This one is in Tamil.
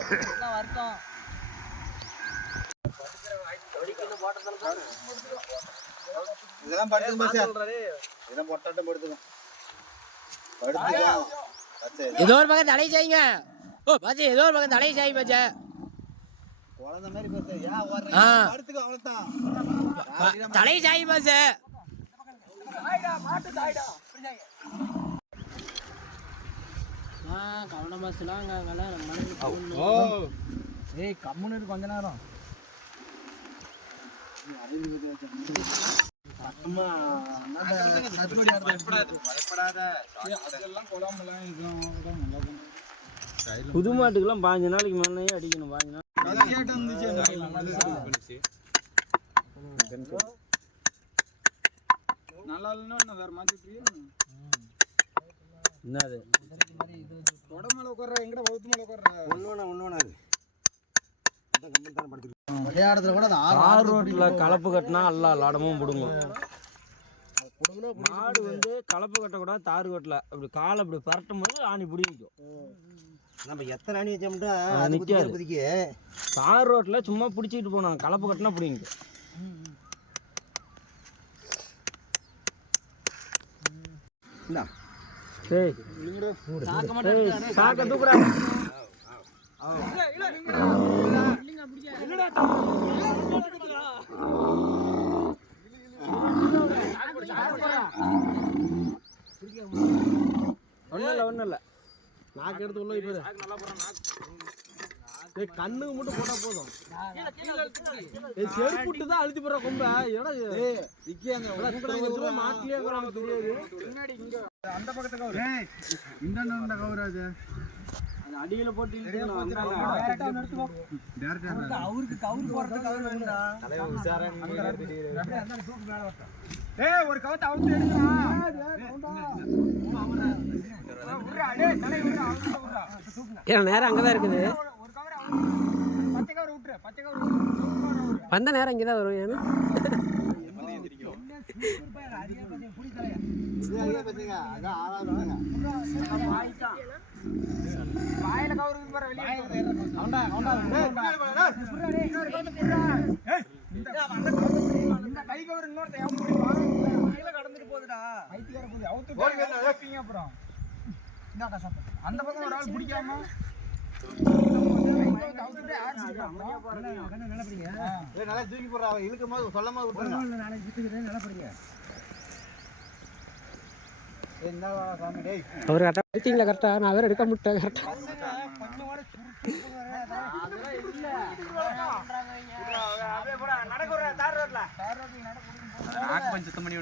வருத்தம் இதெல்லாம் படுத்து பாஸ் இதெல்லாம் போட்டாட்டம் படுத்துக்கும் ஏதோ ஒரு பக்கம் தலை செய்யுங்க. ஓ பாஜி ஏதோ ஒரு பக்கம் தலை செய்ய பாஜா குழந்தை மாதிரி பாஸ் யா வர்ற படுத்துக்கு அவ்வளவுதான் தலை செய்ய பாஸ் தாய்டா மாட்டு தாய்டா கவனமா சிலாங்கல நம்ம ஓ ஏய் கம்முன்னு இரு கொஞ்ச நேரம் புது மாட்டுக்கெல்லாம் 5 நாளைக்கு முன்னே அடிக்கணும். 5 நாள் நல்லா இல்லைன்னா வேற மாத்தி என்னது உடம்புல உட்கார்ற எங்கட வவுத்து மேல உட்கார்ற ஒண்ணு விளையாடுறதுல கூட ஆறு ரோட்ல கலப்பு கட்டினா எல்லா லாடமும் பிடுங்கும். மாடு வந்து கலப்பு கட்டக்கூடாது தார் ரோட்ல அப்படி காலை அப்படி பரட்டும் போது ஆணி பிடிக்கும். நம்ம எத்தனை ஆணி வச்சோம்னா நிற்காது. தார் ரோட்ல சும்மா பிடிச்சிட்டு போனாங்க, கலப்பு கட்டினா பிடிங்க. சாக்க தூக்குறா ஒன்னும் இல்ல நாக்கு எடுத்து உள்ள போயிரு. கண்ணுக்கு மட்டும் போட்டா போதும். செருப்புட்டு தான் அழுத்தி போடுற கொம்ப மாட்டிலே தெரியாது. அந்த பக்கத்து கவுரு இந்த கவுராஜ் அடியில போட்டு அவருக்கு கவுரு போறது கவுரு வேண்டா ஒரு கவுத்தை அவுத்து நேரம் அங்கதான் இருக்குது. பச்சை கவுரு விட்டுரு பச்சை கவுரு வந்த நேரம் இங்கதான் வரும். ஏன்னா வாயில கவுரு கை கவுரு இன்னொருத்த கடந்துட்டு போகுதுடா வைத்தியார போகுது அவுத்து அப்புறம் அந்த பக்கம் ஒரு ஆள் பிடிக்காம நல்லா தூக்கி போடுறா இழுக்கும் போது சொல்லும் போது நிலப்படுங்க அவர் கரெக்டா எடுத்தீங்களா? கரெக்டா நான் வேற எடுக்க முட்டேன். கரெக்டா சுத்தம் பண்ணி